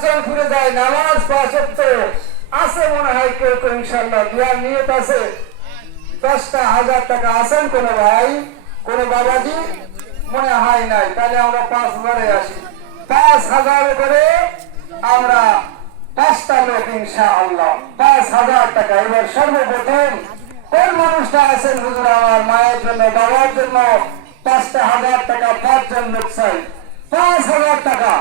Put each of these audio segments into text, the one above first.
পাঁচজন ঘুরে যায়, নামাজ পাঁচ আছে মনে হয় কেউ কেউ ইনশাল্লাহ বিয়ার নিয়ত আছে। দশটা হাজার টাকা আছেন কোন ভাই, কোন বাবাজি? মনে হয় নাই। তাহলে আমরা পাঁচ হাজারে আসি। পাঁচ হাজার করে আমরা পাঁচটা লোক ইনশা আল্লাহ পাঁচ হাজার টাকা। এবার সর্বপ্রথম, কোন মানুষটা আছেন হুজুর আমার মায়ের জন্য, বাবার জন্য? পাঁচটা হাজার টাকা, পাঁচজন লোক চাই। পাঁচ হাজার টাকা।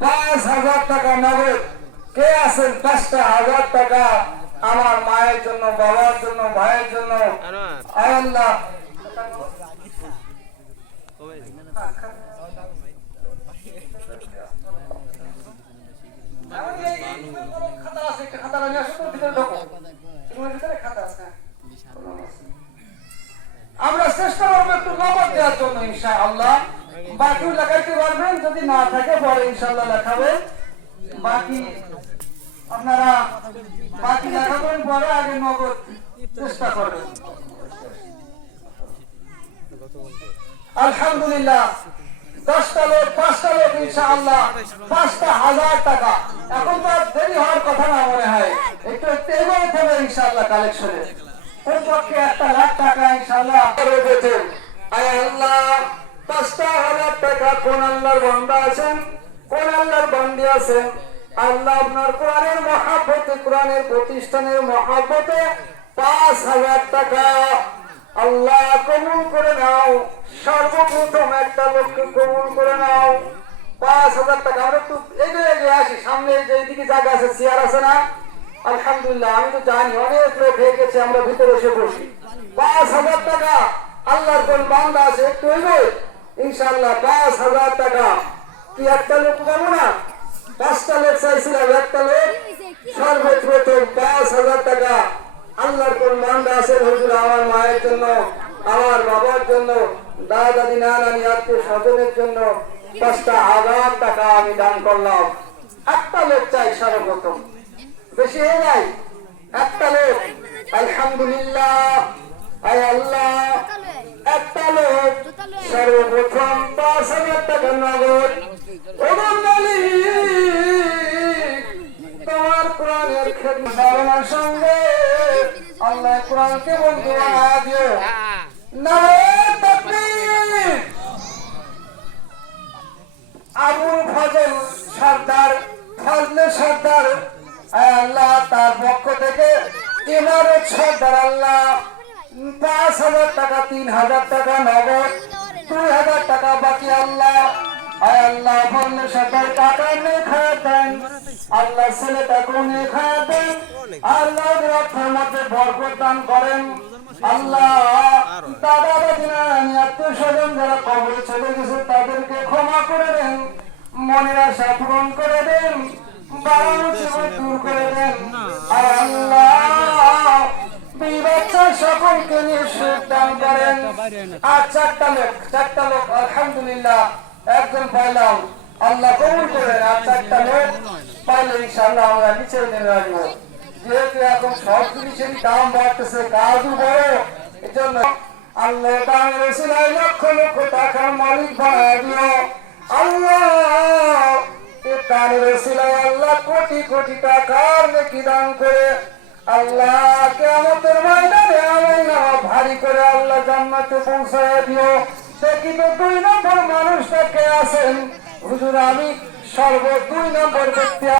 পাঁচ হাজার টাকা নগদ। কে আছেন পাঁচটা হাজার টাকা? আমার মায়ের জন্য, বাবার জন্য, ভাইয়ের জন্য। আল্লাহ। আমরা চেষ্টা করব একটু নগদ দেওয়ার জন্য ইনশা আল্লাহ বাকি লাগাইতে পারবেন যদি না থাকে পরে ইনশাল্লাহ বাকি আপনারা বাকি পরে আগে নগদ চেষ্টা করবেন। আলহামদুলিল্লাহ, দশটা লোক, পাঁচটা লোক ইনশাআল্লাহ, পাঁচটা হাজার টাকা। এখন তো আর দেরি হওয়ার কথা না মনে হয়। একটু একটু এগোতে হবে ইনশাআল্লাহ কালেকশনে কমপক্ষে একটা লাখ টাকা ইনশাআল্লাহ। আল্লাহ। হাজার টাকা কোন আল্লাহর বন্দা আছেন? কোন আল্লাহর বন্দি আছেন? আল্লাহ আপনার কোরআনের মহাব্বতে, কোরআনের প্রতিষ্ঠানের মহাব্বতে পাঁচ হাজার টাকা। আল্লাহ কবুল করে নাও। সর্বপ্রথম একটা লোককে কবুল করে নাও। পাঁচ হাজার টাকা। আমরা একটু এগিয়ে এগিয়ে আসি। সামনে যে দিকে জায়গা আছে, চেয়ার আছে না? আলহামদুলিল্লাহ, আমি তো জানি, অনেক লোক হয়ে গেছে, আমরা ভিতরে এসে বসি। পাঁচ হাজার টাকা। আল্লাহর কোন বান্দা আছে? একটু এগোয়। ইনশাল্লাহ পাঁচ হাজার টাকা। কি একটা লোক পাবো না? পাঁচটা লোক চাইছিলাম, একটা লোক। সর্বপ্রথম পাঁচ হাজার টাকা। আল্লাহর কোন মান্দা আছে হুজুর? আমার মায়ের জন্য, আমার বাবার জন্য দাদা দাদি না নানি আত্মীয় স্বজনের জন্য পাঁচটা হাজার টাকা আমি দান করলাম। একটা লোক চাই সর্বপ্রথম। বেশি হয়ে যায়? একটা লোক। আলহামদুলিল্লাহ। আয় আল্লাহ। কোরআনের খেদমতের সঙ্গে আল্লাহ কোরআনকে বন্ধু বানা দিও। আবুল ফজল সর্দার, ফজলে সর্দার, আল্লাহ তার পক্ষ থেকে ইমারত সর্দার আল্লাহ, পাঁচ হাজার টাকা, তিন হাজার টাকা নগদ, দুই হাজার টাকা বাকি আল্লাহ আল্লাহ ফজলে সর্দার টাকা নিয়ে খাতেন আল্লাহ ছেলেটাকে নিয়ে খাতেন আল্লাহ অর্থের মধ্যে দান করেন। আল্লাহ, দাদা দাদিনা আত্মীয় স্বজন যারা কবরে চলে গেছে, তাদেরকে ক্ষমা করে দেন। মনের আশা পূরণ করে দেন। দূর করে দেন। আল্লাহ সকলকে নিয়ে সুখ দান করেন। আর চারটা লোক চারটা লোক, আলহামদুলিল্লাহ। একজন পাইলাম আল্লাহ কবুল করেন, আর চারটা লোক পাইলে ইনশাআল্লাহ আমরা নিচে নেমে আসব। যেহেতু এখন সব জিনিসেরই দাম বাড়তেছে, কাজও বড় এই জন্য আল্লাহ দামের আল্লাহ জান্নাতে পৌঁছায় দিও দেখি তো দুই নম্বর মানুষটা কে আছেন? হুজুর আমি সর্ব দুই নম্বর ব্যক্তি